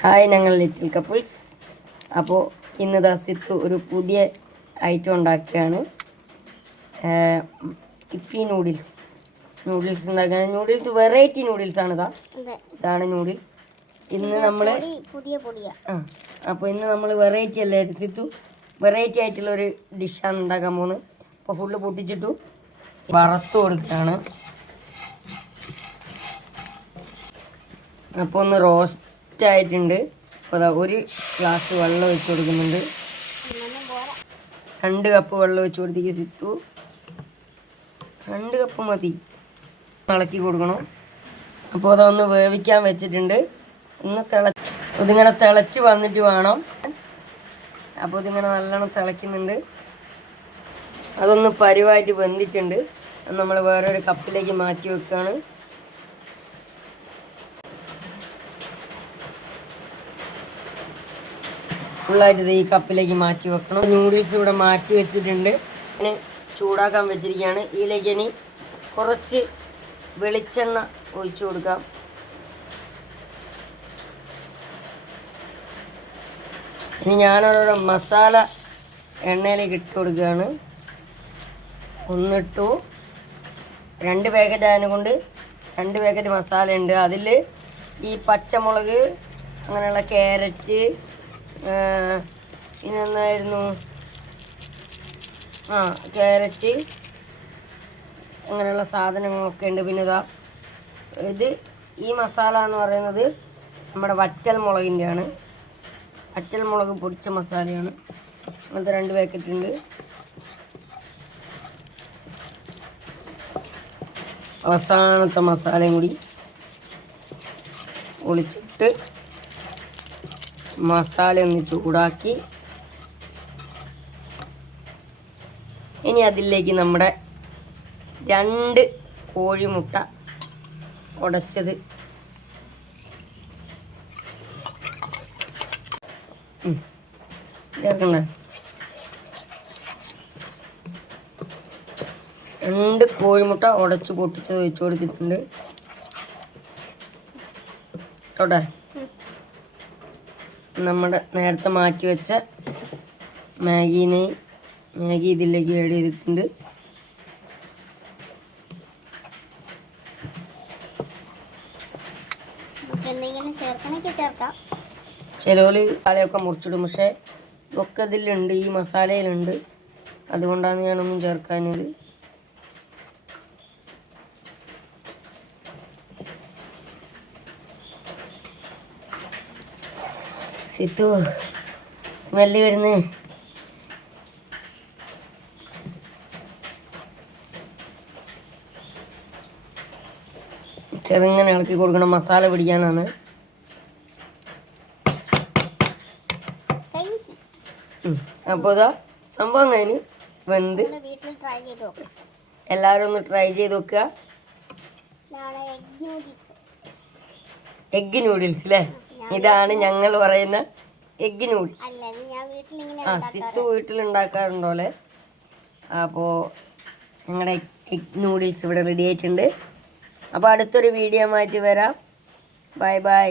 Hi ഞങ്ങൾ little couples. അപ്പോൾ ഇന്ന് ദാസിത്ത് ഒരു പുതിയ ഐറ്റം ഉണ്ടാക്കുകയാണ്. കിപ്പി ഇപ്പി നൂഡിൽസ് നൂഡിൽസ് ഉണ്ടാക്കാൻ. നൂഡിൽസ് വെറൈറ്റി നൂഡിൽസ് ആണ് ഇതാ ഇതാണ് നൂഡിൽസ് ഇന്ന് നമ്മൾ ആ അപ്പോൾ ഇന്ന് നമ്മൾ വെറൈറ്റി അല്ലേ സിത്തു? വെറൈറ്റി ആയിട്ടുള്ള ഒരു ഡിഷാണ് ഉണ്ടാക്കാൻ പോകുന്നത് അപ്പോൾ ഫുള്ള് പൊട്ടിച്ചിട്ടു. വറുത്ത് കൊടുക്കുകയാണ്. അപ്പോൾ ഒന്ന് റോസ്റ്റ് ആയിട്ടുണ്ട് അപ്പോൾ അതാ ഒരു ഗ്ലാസ് വെള്ളം ഒഴിച്ച് കൊടുക്കുന്നുണ്ട്. രണ്ട് കപ്പ് വെള്ളം ഒഴിച്ച് കൊടുത്തേക്ക് സിത്തു. രണ്ട് കപ്പ് മതി. ഇളക്കി കൊടുക്കണം. അപ്പോൾ അതൊന്ന് വേവിക്കാൻ വെച്ചിട്ടുണ്ട്. ഒന്ന് തിള ഇതിങ്ങനെ തിളച്ച് വന്നിട്ട് വേണം. അപ്പോൾ ഇതിങ്ങനെ നല്ലോണം തിളയ്ക്കുന്നുണ്ട്. അതൊന്ന് പരിവായിട്ട് വെന്തിട്ടുണ്ട്. നമ്മൾ വേറൊരു കപ്പിലേക്ക് മാറ്റി വെക്കുകയാണ് ഫുള്ളായിട്ട് ഈ കപ്പിലേക്ക് മാറ്റി വെക്കണം. നൂഡിൽസ് ഇവിടെ മാറ്റി വെച്ചിട്ടുണ്ട്. ഇനി ചൂടാക്കാൻ വെച്ചിരിക്കുകയാണ്. ഇതിലേക്ക് ഇനി കുറച്ച് വെളിച്ചെണ്ണ ഒഴിച്ചു കൊടുക്കാം. ഇനി ഞാനോരോ മസാല എണ്ണയിലേക്ക് ഇട്ട് കൊടുക്കുകയാണ്. ഒന്നിട്ടു. രണ്ട് പാക്കറ്റ് ആയതുകൊണ്ട് കൊണ്ട് രണ്ട് പാക്കറ്റ് മസാല ഉണ്ട് അതിൽ ഈ പച്ചമുളക് അങ്ങനെയുള്ള ക്യാരറ്റ് പിന്നെ എന്തായിരുന്നു ആ ക്യാരറ്റ്. അങ്ങനെയുള്ള സാധനങ്ങളൊക്കെ ഉണ്ട്. പിന്നെ ഇതാ ഇത് ഈ മസാല എന്ന് പറയുന്നത് നമ്മുടെ വറ്റൽ മുളകിന്റെയാണ്. വറ്റൽ മുളക് പൊടിച്ച മസാലയാണ്. അങ്ങനത്തെ രണ്ട് പാക്കറ്റ് ഉണ്ട്. അവസാനത്തെ മസാലയും കൂടി ഒളിച്ചിട്ട് മസാല ഒന്ന് ചൂടാക്കി. ഇനി അതിലേക്ക് നമ്മുടെ രണ്ട് കോഴിമുട്ട ഉടച്ചത്. രണ്ട് കോഴിമുട്ട ഉടച്ച് പൊട്ടിച്ചത് ഒഴിച്ചു കൊടുത്തിട്ടുണ്ട്. കേട്ടോട്ടെ നമ്മുടെ നേരത്തെ മാറ്റി വെച്ച മാഗീനെ മാഗി ഇതിലേക്ക് ആഡ് ചെയ്തിട്ടുണ്ട്. ചിലവര് കളയൊക്കെ മുറിച്ചിടും. പക്ഷേ ഇതൊക്കെ ഇതിലുണ്ട് ഈ മസാലയിലുണ്ട്. അതുകൊണ്ടാണ് ഞാനൊന്നും ചേർക്കാനത് സിത്തു സ്മെല്ല് വരുന്നേ. ചെറുങ്ങനെ ഇളക്കി കൊടുക്കണം മസാല പിടിക്കാനാണ്. അപ്പോ അപ്പോൾ ഇതാ സംഭവം കഴിഞ്ഞ് വെന്ത് എല്ലാവരും ഒന്ന് ട്രൈ ചെയ്ത് നോക്കുക. നാളെ എഗ് നൂഡിൽസ് എഗ് നൂഡിൽസ് അല്ലേ ഇതാണ് ഞങ്ങൾ പറയുന്ന എഗ് നൂഡിൽസ് ആ സിത്തു വീട്ടിൽ ഉണ്ടാക്കാറുണ്ടോലെ അപ്പോൾ ഞങ്ങളുടെ എഗ് നൂഡിൽസ് ഇവിടെ റെഡി ആയിട്ടുണ്ട്. അപ്പോൾ അടുത്തൊരു വീഡിയോ മാറ്റി വരാം. Bye bye